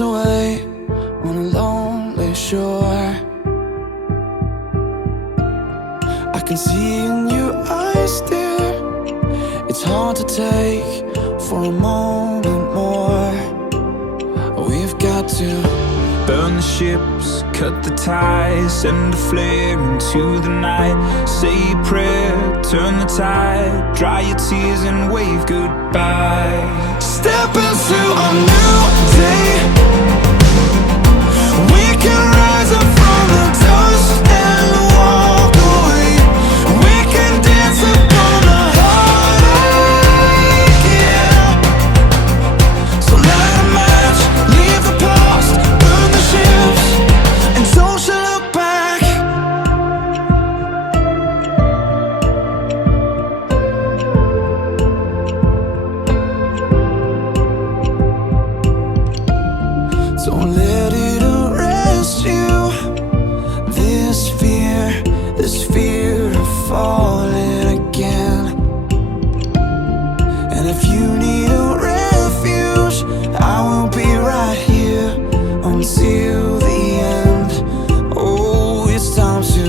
drift away on a lonely shore. I can see in your eyes, dear, it's hard to take for a moment more. We've got to burn the ships, cut the ties, send a flare into the night. Say a prayer, turn the tide, dry your tears and wave goodbye. Step into a new day. We can rise up from the dust and walk away. We can dance upon the heartache, yeah. So light a match, leave the past, burn the ships, and don't you look back. Don't let it arrest you. This fear of falling again. And if you need a refuge, I will be right here until the end. Oh, it's time to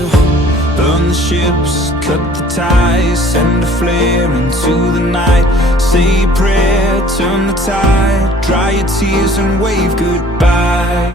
Burn the ships, cut the ties, send a flare into the night. Say a prayer, turn the tide, dry your tears and wave goodbye.